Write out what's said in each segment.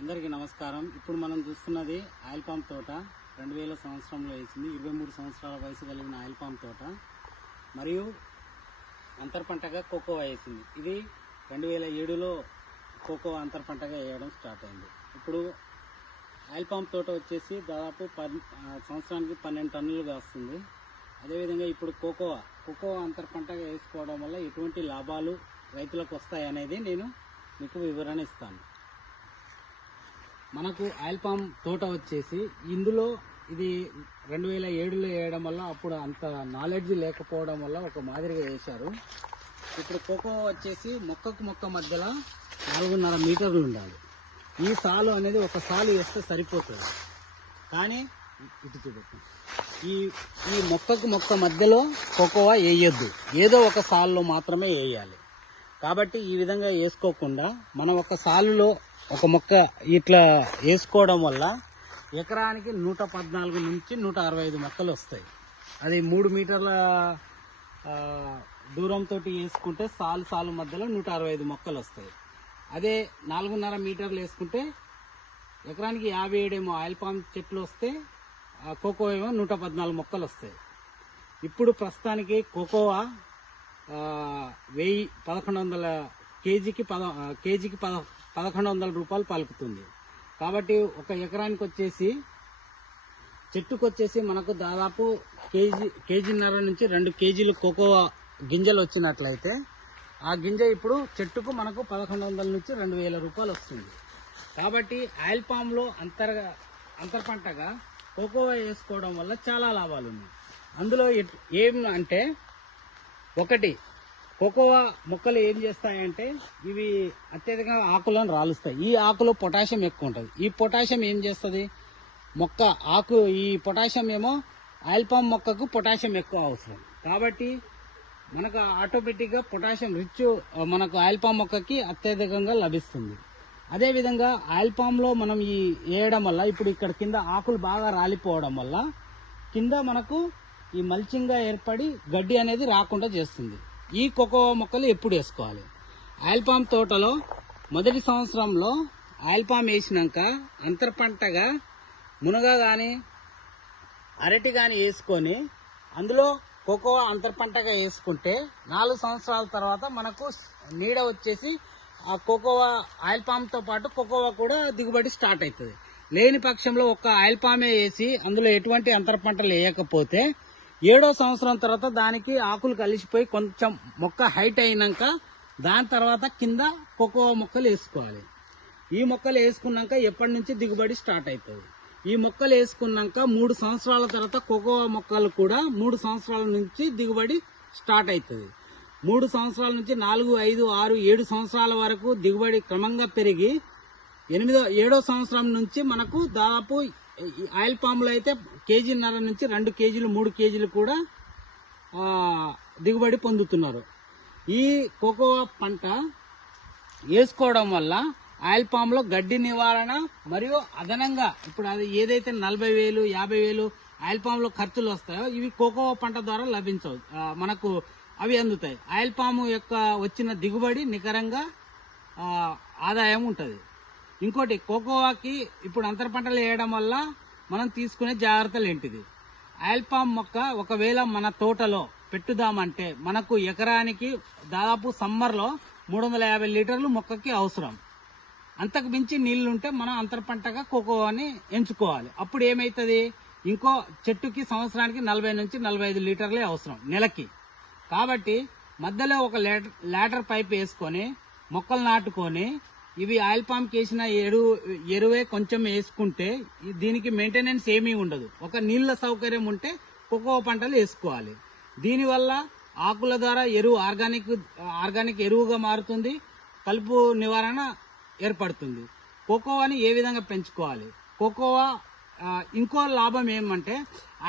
అందరికీ నమస్కారం. ఇప్పుడు మనం చూస్తున్నది ఆయిల్ పామ్ తోట. రెండు వేల సంవత్సరంలో వేసింది. ఇరవై మూడు సంవత్సరాల వయసు కలిగిన ఆయిల్ పామ్ తోట. మరియు అంతర్ పంటగా కోకో వేసింది. ఇది రెండు వేల ఏడులో కోకో అంతర్ పంటగా వేయడం స్టార్ట్ అయింది. ఇప్పుడు ఆయిల్ పామ్ తోట వచ్చేసి దాదాపు పన్ సంవత్సరానికి పన్నెండు టన్నులుగా వస్తుంది అదేవిధంగా ఇప్పుడు కోకోవా కోకోవా అంతర్ పంటగా వేసుకోవడం వల్ల ఎటువంటి లాభాలు రైతులకు వస్తాయి అనేది నేను మీకు వివరణ ఇస్తాను. మనకు ఆయిల్ పామ్ తోట వచ్చేసి ఇందులో ఇది రెండు వేల ఏడులో వేయడం వల్ల అప్పుడు అంత నాలెడ్జ్ లేకపోవడం వల్ల ఒక మాదిరిగా వేశారు. ఇప్పుడు కోకో వచ్చేసి మొక్కకు మొక్క మధ్యలో నాలుగున్నర మీటర్లు ఉండాలి. ఈ సాలు అనేది ఒక సాలు వేస్తే సరిపోతుంది. కానీ ఇటు చూపెట్టు ఈ ఈ మొక్కకు మొక్క మధ్యలో కోకోవా వేయొద్దు. ఏదో ఒక సాల్లో మాత్రమే వేయాలి. కాబట్టి ఈ విధంగా వేసుకోకుండా మనం ఒక సాలులో ఒక మొక్క ఇట్లా వేసుకోవడం వల్ల ఎకరానికి నూట పద్నాలుగు నుంచి నూట అరవై ఐదు మొక్కలు వస్తాయి. అది మూడు మీటర్ల దూరంతో వేసుకుంటే సాలు సాలు మధ్యలో నూట అరవై ఐదు మొక్కలు వస్తాయి. అదే నాలుగున్నర మీటర్లు వేసుకుంటే ఎకరానికి యాభై ఏడేమో ఆయిల్ పామ్ చెట్లు వస్తే కోకో ఏమో నూట పద్నాలుగు మొక్కలు వస్తాయి. ఇప్పుడు ప్రస్తుతానికి కోకోవా వెయ్యి పదకొండు వందల కేజీకి పద కేజీకి పద పదకొండు వందల రూపాయలు పలుకుతుంది. కాబట్టి ఒక ఎకరానికి వచ్చేసి చెట్టుకు వచ్చేసి మనకు దాదాపు కేజీ కేజీన్నర నుంచి రెండు కేజీలు కోకోవా గింజలు వచ్చినట్లయితే ఆ గింజ ఇప్పుడు చెట్టుకు మనకు పదకొండు వందల నుంచి రెండు వేల రూపాయలు వస్తుంది కాబట్టి ఆయిల్ పామ్లో అంతర్ అంతర్ పంటగా కోకోవా వేసుకోవడం వల్ల చాలా లాభాలు ఉన్నాయి అందులో ఏం అంటే ఒకటి కోకోవా మొక్కలు ఏం చేస్తాయంటే ఇవి అత్యధికంగా ఆకులను రాలుస్తాయి. ఈ ఆకులో పొటాషియం ఎక్కువ ఉంటుంది. ఈ పొటాషియం ఏం చేస్తుంది? మొక్క ఆకు ఈ పొటాషియం ఏమో ఆయిల్ పామ్ మొక్కకు పొటాషియం ఎక్కువ అవసరం. కాబట్టి మనకు ఆటోమేటిక్గా పొటాషియం రిచ్ మనకు ఆయిల్ పామ్ మొక్కకి అత్యధికంగా లభిస్తుంది. అదేవిధంగా ఆయిల్ పామ్లో మనం ఈ వేయడం వల్ల ఇప్పుడు ఇక్కడ కింద ఆకులు బాగా రాలిపోవడం వల్ల కింద మనకు ఈ మల్చింగ్గా ఏర్పడి గడ్డి అనేది రాకుండా చేస్తుంది. ఈ కోకో మొక్కలు ఎప్పుడు వేసుకోవాలి? ఆయిల్ పామ్ తోటలో మొదటి సంవత్సరంలో ఆయిల్ పామ్ వేసినాక అంతర పంటగా మునగ కానీ అరటి కానీ వేసుకొని అందులో కోకోవా అంతర పంటగా వేసుకుంటే నాలుగు సంవత్సరాల తర్వాత మనకు నీడ వచ్చేసి ఆ కోకోవా ఆయిల్ పామ్తో పాటు కోకోవా కూడా దిగుబడి స్టార్ట్ అవుతుంది. లేని పక్షంలో ఒక్క ఆయిల్ పామే వేసి అందులో ఎటువంటి అంతర పంటలు వేయకపోతే ఏడో సంవత్సరం తర్వాత దానికి ఆకులు కలిసిపోయి కొంచెం మొక్క హైట్ అయినాక దాని తర్వాత కింద కోకో మొక్కలు వేసుకోవాలి. ఈ మొక్కలు వేసుకున్నాక ఎప్పటి నుంచి దిగుబడి స్టార్ట్ అవుతుంది ఈ మొక్కలు వేసుకున్నాక మూడు సంవత్సరాల తర్వాత కోకో మొక్కలు కూడా మూడు సంవత్సరాల నుంచి దిగుబడి స్టార్ట్ అవుతుంది మూడు సంవత్సరాల నుంచి నాలుగు ఐదు ఆరు ఏడు సంవత్సరాల వరకు దిగుబడి క్రమంగా పెరిగి ఎనిమిదో ఏడో సంవత్సరం నుంచి మనకు దాదాపు ఆయిల్ పాములు అయితే కేజీన్నర నుంచి రెండు కేజీలు మూడు కేజీలు కూడా దిగుబడి పొందుతున్నారు. ఈ కోకోవా పంట వేసుకోవడం వల్ల ఆయిల్ పాములో గడ్డి నివారణ మరియు అదనంగా ఇప్పుడు అది ఏదైతే నలభై వేలు యాభై వేలు ఆయిల్ పాములో ఖర్చులు వస్తాయో ఇవి కోకో పంట ద్వారా లభించవు. మనకు అవి అందుతాయి. ఆయిల్ పాము యొక్క వచ్చిన దిగుబడి నికరంగా ఆదాయం ఉంటుంది. ఇంకోటి కోకోవాకి ఇప్పుడు అంతర పంటలు వేయడం వల్ల మనం తీసుకునే జాగ్రత్తలు ఏంటిది ఆయిల్ పామ్ మొక్క ఒకవేళ మన తోటలో పెట్టుదామంటే మనకు ఎకరానికి దాదాపు సమ్మర్లో మూడు వందల యాభై లీటర్లు మొక్కకి అవసరం. అంతకు మించి నీళ్ళుంటే మనం అంతర పంటగా కోకోవాని ఎంచుకోవాలి. అప్పుడు ఏమవుతుంది ఇంకో చెట్టుకి సంవత్సరానికి నలభై నుంచి నలభై ఐదు లీటర్లే అవసరం నెలకి. కాబట్టి మధ్యలో ఒక లేటర్ పైప్ వేసుకొని మొక్కలు నాటుకొని ఇవి ఆయిల్ పాంప్ వేసిన ఎరువు ఎరువే కొంచెం వేసుకుంటే దీనికి మెయింటెనెన్స్ ఏమీ ఉండదు. ఒక నీళ్ళ సౌకర్యం ఉంటే కోకో పంటలు వేసుకోవాలి. దీనివల్ల ఆకుల ద్వారా ఎరువు ఆర్గానిక్ ఆర్గానిక్ ఎరువుగా మారుతుంది కలుపు నివారణ ఏర్పడుతుంది. కోకోవాని ఏ విధంగా పెంచుకోవాలి? కోకోవా ఇంకో లాభం ఏమంటే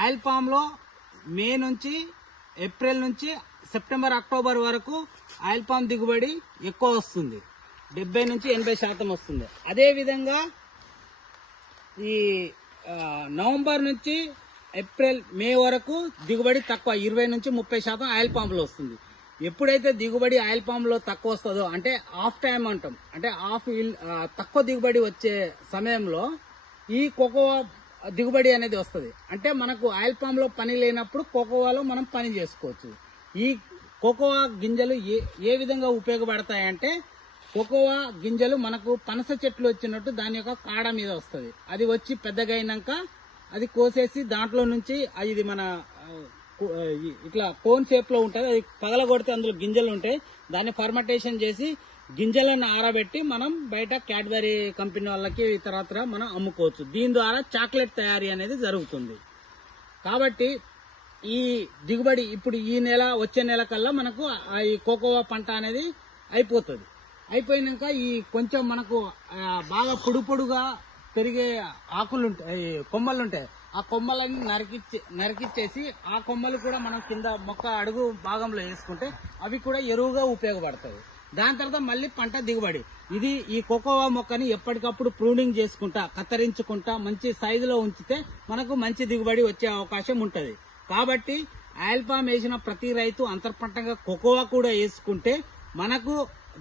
ఆయిల్ పామ్లో మే నుంచి ఏప్రిల్ నుంచి సెప్టెంబర్ అక్టోబర్ వరకు ఆయిల్ పామ్ దిగుబడి ఎక్కువ వస్తుంది. డెబ్బై నుంచి ఎనభై శాతం వస్తుంది. అదేవిధంగా ఈ నవంబర్ నుంచి ఏప్రిల్ మే వరకు దిగుబడి తక్కువ ఇరవై నుంచి ముప్పై శాతం ఆయిల్ పాంపులు వస్తుంది. ఎప్పుడైతే దిగుబడి ఆయిల్ పాంపులో తక్కువ వస్తుందో అంటే ఆఫ్ టైం అంటాం అంటే ఆఫ్ ఇల్- తక్కువ దిగుబడి వచ్చే సమయంలో ఈ కోకోవా దిగుబడి అనేది వస్తుంది. అంటే మనకు ఆయిల్ పామ్ పని లేనప్పుడు కోకోవాలో మనం పని చేసుకోవచ్చు. ఈ కోకోవా గింజలు ఏ ఏ విధంగా ఉపయోగపడతాయంటే కోకోవా గింజలు మనకు పనస చెట్లు వచ్చినట్టు దాని యొక్క కాడ మీద వస్తుంది. అది వచ్చి పెద్దగైనాక అది కోసేసి దాంట్లో నుంచి అది ఇది మన ఇట్లా కోన్ షేప్లో ఉంటుంది. అది పగలగొడితే అందులో గింజలు ఉంటాయి. దాన్ని ఫర్మెంటేషన్ చేసి గింజలను ఆరబెట్టి మనం బయట క్యాడ్బరీ కంపెనీ వాళ్ళకి ఇతరత్ర మనం అమ్ముకోవచ్చు. దీని ద్వారా చాక్లెట్ తయారీ అనేది జరుగుతుంది. కాబట్టి ఈ దిగుబడి ఇప్పుడు ఈ నెల వచ్చే నెల కల్లా మనకు ఆ ఈ కోకోవా పంట అనేది అయిపోతుంది. అయిపోయినాక ఈ కొంచెం మనకు బాగా పొడు పొడుగా పెరిగే ఆకులు ఉంటాయి కొమ్మలు ఉంటాయి ఆ కొమ్మలన్నీ నరికిచ్చి నరికిచ్చేసి ఆ కొమ్మలు కూడా మనం కింద మొక్క అడుగు భాగంలో వేసుకుంటే అవి కూడా ఎరువుగా ఉపయోగపడతాయి. దాని తర్వాత మళ్ళీ పంట దిగుబడి. ఇది ఈ కోకోవా మొక్కని ఎప్పటికప్పుడు ప్రూనింగ్ చేసుకుంటా కత్తిరించుకుంటా మంచి సైజులో ఉంచితే మనకు మంచి దిగుబడి వచ్చే అవకాశం ఉంటుంది. కాబట్టి ఆయిల్ పామ్ వేసిన ప్రతి రైతు అంతర్పంటగా కోకోవా కూడా వేసుకుంటే మనకు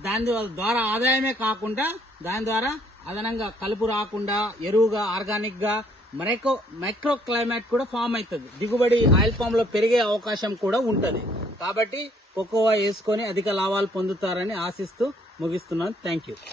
దాని ద్వారా ఆదాయమే కాకుండా దాని ద్వారా అదనంగా కలుపు రాకుండా ఎరువుగా ఆర్గానిక్గా మైక్రో మైక్రో క్లైమేట్ కూడా ఫామ్ అవుతుంది దిగుబడి ఆయిల్ ఫామ్లో పెరిగే అవకాశం కూడా ఉంటది. కాబట్టి కోకోవా వేసుకొని అధిక లాభాలు పొందుతారని ఆశిస్తూ ముగిస్తున్నాను. Thank you.